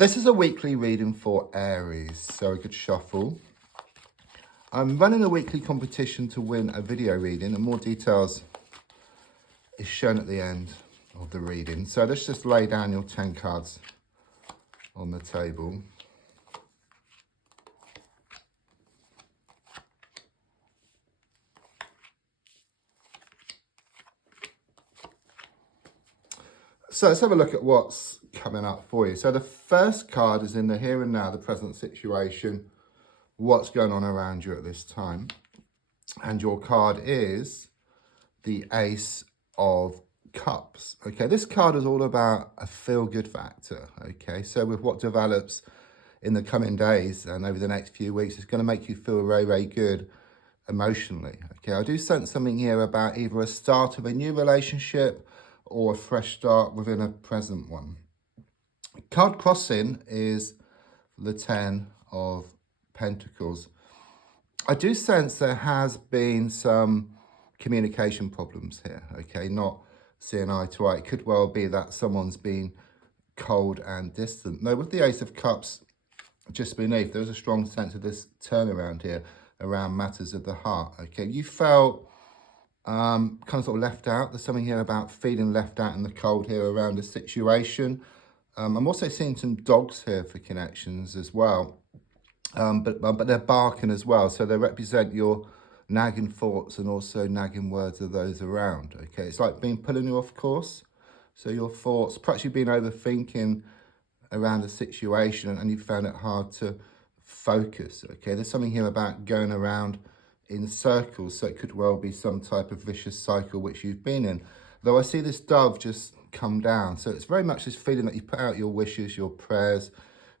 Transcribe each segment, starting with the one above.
This is a weekly reading for Aries, so a good shuffle. I'm running a weekly competition to win a video reading, and more details is shown at the end of the reading. So let's just lay down your 10 cards on the table. So let's have a look at what's coming up for you. So the first card is in the here and now, the present situation, what's going on around you at this time. And your card is the Ace of Cups. Okay, this card is all about a feel-good factor. Okay, so with what develops in the coming days and over the next few weeks, it's going to make you feel very, very good emotionally. Okay, I do sense something here about either a start of a new relationship or a fresh start within a present one. Card crossing is the 10 of Pentacles. I do sense there has been some communication problems here, okay? Not seeing eye to eye. It could well be that someone's been cold and distant. No, with the Ace of Cups just beneath, there's a strong sense of this turnaround here around matters of the heart, okay? You felt kind of sort of left out. There's something here about feeling left out in the cold here around a situation. I'm also seeing some dogs here for connections as well. But they're barking as well. So they represent your nagging thoughts and also nagging words of those around. Okay, it's like being pulling you off course. So your thoughts, perhaps you've been overthinking around a situation and you found it hard to focus. Okay, there's something here about going around in circles. So it could well be some type of vicious cycle which you've been in. Though I see this dove just come down. So it's very much this feeling that you put out your wishes, your prayers,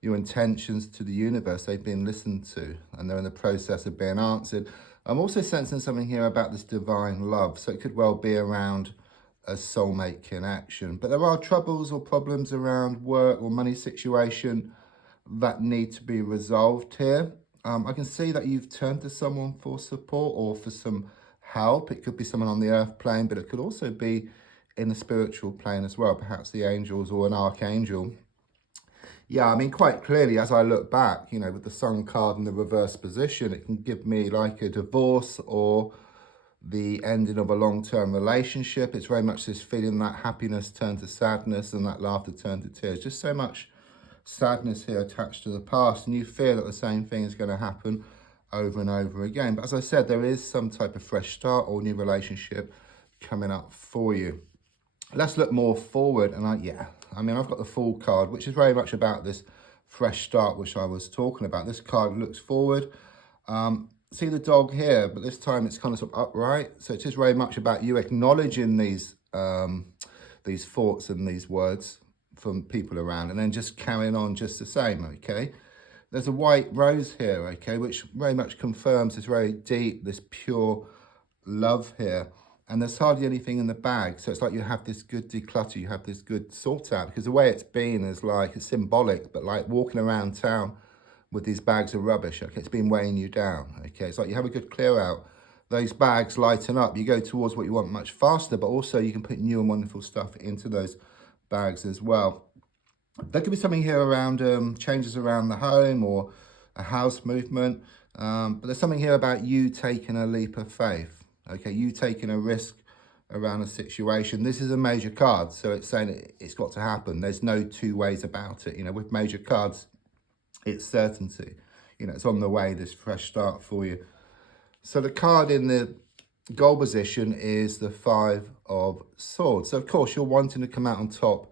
your intentions to the universe. They've been listened to and they're in the process of being answered. I'm also sensing something here about this divine love. So it could well be around a soulmate connection. But there are troubles or problems around work or money situation that need to be resolved here. I can see that you've turned to someone for support or for some help. It could be someone on the earth plane, but it could also be in the spiritual plane as well, perhaps the angels or an archangel. Yeah, I mean, quite clearly, as I look back, you know, with the Sun card in the reverse position, it can give me like a divorce or the ending of a long-term relationship. It's very much this feeling that happiness turned to sadness and that laughter turned to tears. Just so much sadness here attached to the past, and you fear that the same thing is going to happen over and over again. But as I said, there is some type of fresh start or new relationship coming up for you. Let's look more forward, and I've got the Fool card, which is very much about this fresh start, which I was talking about. This card looks forward. See the dog here, but this time it's kind of sort of upright. So it's just very much about you acknowledging these thoughts and these words from people around, and then just carrying on just the same, okay? There's a white rose here, okay, which very much confirms this very deep, this pure love here. And there's hardly anything in the bag. So it's like you have this good declutter, you have this good sort out, because the way it's been is like, it's symbolic, but like walking around town with these bags of rubbish, okay, it's been weighing you down, okay? It's like you have a good clear out. Those bags lighten up, you go towards what you want much faster, but also you can put new and wonderful stuff into those bags as well. There could be something here around changes around the home or a house movement, but there's something here about you taking a leap of faith, okay? You taking a risk around a situation. This is a major card, so it's saying it's got to happen. There's no two ways about it. You know, with major cards, it's certainty. You know, it's on the way, this fresh start for you. So the card in the goal position is the Five of Swords. So of course you're wanting to come out on top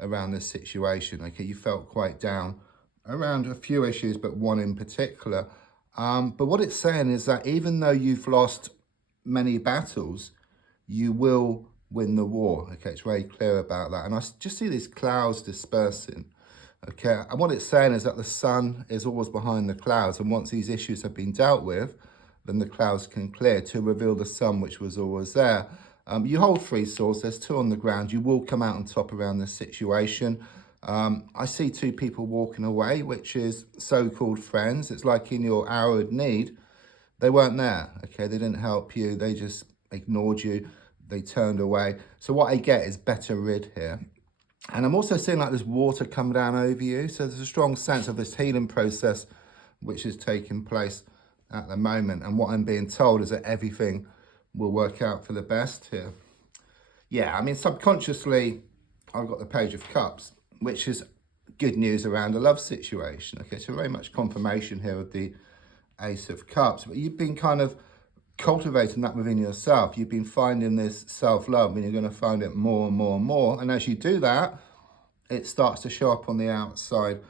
around this situation. Okay, you felt quite down around a few issues, but one in particular. But what it's saying is that even though you've lost many battles, you will win the war. Okay, it's very clear about that. And I just see these clouds dispersing. Okay, and what it's saying is that the sun is always behind the clouds, and once these issues have been dealt with, then the clouds can clear to reveal the sun which was always there. You hold 3 swords, there's 2 on the ground. You will come out on top around this situation. I see 2 people walking away, which is so-called friends. It's like in your hour of need, they weren't there, okay? They didn't help you, they just ignored you, they turned away. So what I get is better rid here. And I'm also seeing like there's water come down over you. So there's a strong sense of this healing process which is taking place at the moment. And what I'm being told is that everything will work out for the best here. Yeah, I mean, subconsciously, I've got the Page of Cups, which is good news around a love situation. Okay, so very much confirmation here of the Ace of Cups. But you've been kind of cultivating that within yourself. You've been finding this self-love, and you're going to find it more and more and more. And as you do that, it starts to show up on the outside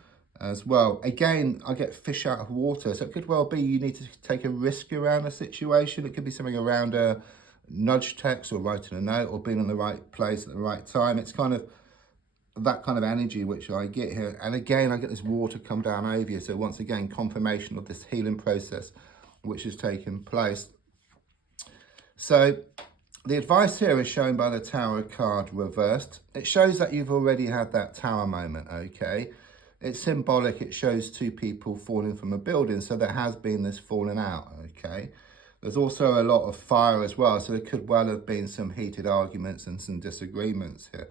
as well. Again, I get fish out of water. So it could well be you need to take a risk around a situation. It could be something around a nudge text or writing a note or being in the right place at the right time. It's kind of that kind of energy which I get here. And again, I get this water come down over you. So once again, confirmation of this healing process which is taking place. So the advice here is shown by the Tower card reversed. It shows that you've already had that Tower moment, okay? It's symbolic. It shows two people falling from a building. So there has been this falling out, okay? There's also a lot of fire as well. So there could well have been some heated arguments and some disagreements here.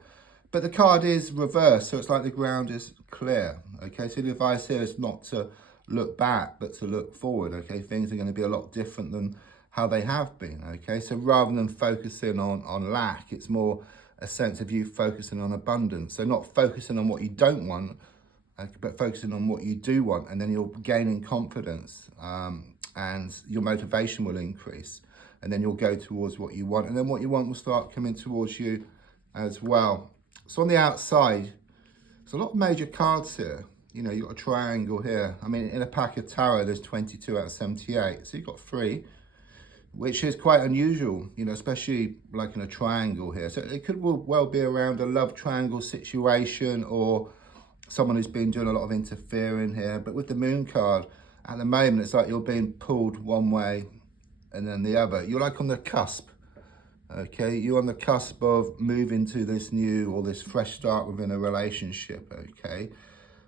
But the card is reversed. So it's like the ground is clear, okay? So the advice here is not to look back, but to look forward, okay? Things are going to be a lot different than how they have been, okay? So rather than focusing on lack, it's more a sense of you focusing on abundance. So not focusing on what you don't want, but focusing on what you do want, and then you're gaining confidence, and your motivation will increase, and then you'll go towards what you want, and then what you want will start coming towards you as well. So on the outside, there's a lot of major cards here. You know, you've got a triangle here. I mean, in a pack of tarot, there's 22 out of 78. So you've got 3, which is quite unusual, you know, especially like in a triangle here. So it could well be around a love triangle situation or someone who's been doing a lot of interfering here. But with the Moon card, at the moment, it's like you're being pulled one way and then the other. You're like on the cusp, okay? You're on the cusp of moving to this new or this fresh start within a relationship, okay?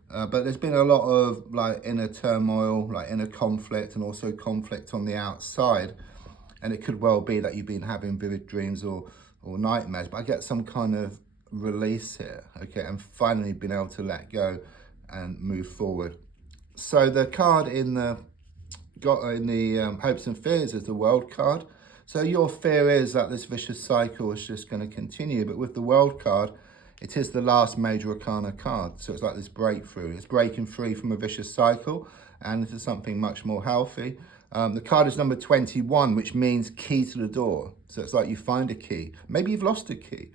But there's been a lot of like inner turmoil, like inner conflict, and also conflict on the outside. And it could well be that you've been having vivid dreams or nightmares, but I get some kind of release here, okay, and finally being able to let go and move forward. So the card in the hopes and fears is the World card. So your fear is that this vicious cycle is just going to continue, but with the World card, it is the last major arcana card. So it's like this breakthrough. It's breaking free from a vicious cycle and into something much more healthy. The card is number 21, which means key to the door. So it's like you find a key. Maybe you've lost a key,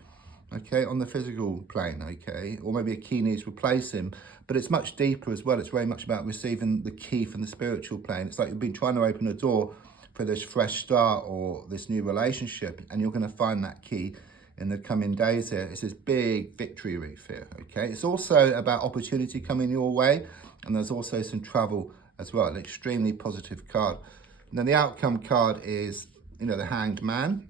okay, on the physical plane, okay? Or maybe a key needs replacing, but it's much deeper as well. It's very much about receiving the key from the spiritual plane. It's like you've been trying to open a door for this fresh start or this new relationship, and you're going to find that key in the coming days here. It's this big victory wreath here, okay? It's also about opportunity coming your way, and there's also some travel as well, an extremely positive card. And then the outcome card is, you know, the Hanged Man.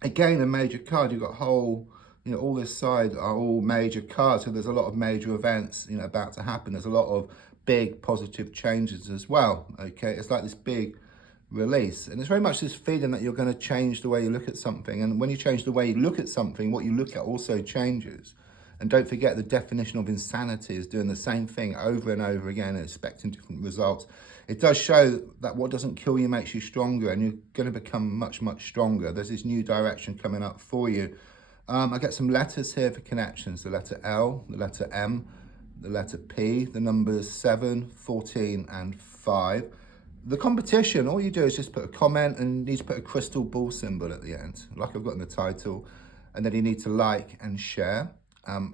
Again, a major card. You've got whole, you know, all this side are all major cards. So there's a lot of major events, you know, about to happen. There's a lot of big positive changes as well, okay? It's like this big release. And it's very much this feeling that you're going to change the way you look at something. And when you change the way you look at something, what you look at also changes. And don't forget, the definition of insanity is doing the same thing over and over again and expecting different results. It does show that what doesn't kill you makes you stronger, and you're going to become much, much stronger. There's this new direction coming up for you. I get some letters here for connections. The letter L, the letter M, the letter P, the numbers 7, 14, and 5. The competition, all you do is just put a comment and you need to put a crystal ball symbol at the end, like I've got in the title. And then you need to like and share.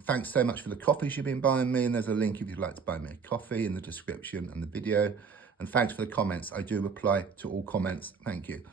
Thanks so much for the coffees you've been buying me, and there's a link if you'd like to buy me a coffee in the description and the video. And thanks for the comments. I do reply to all comments. Thank you.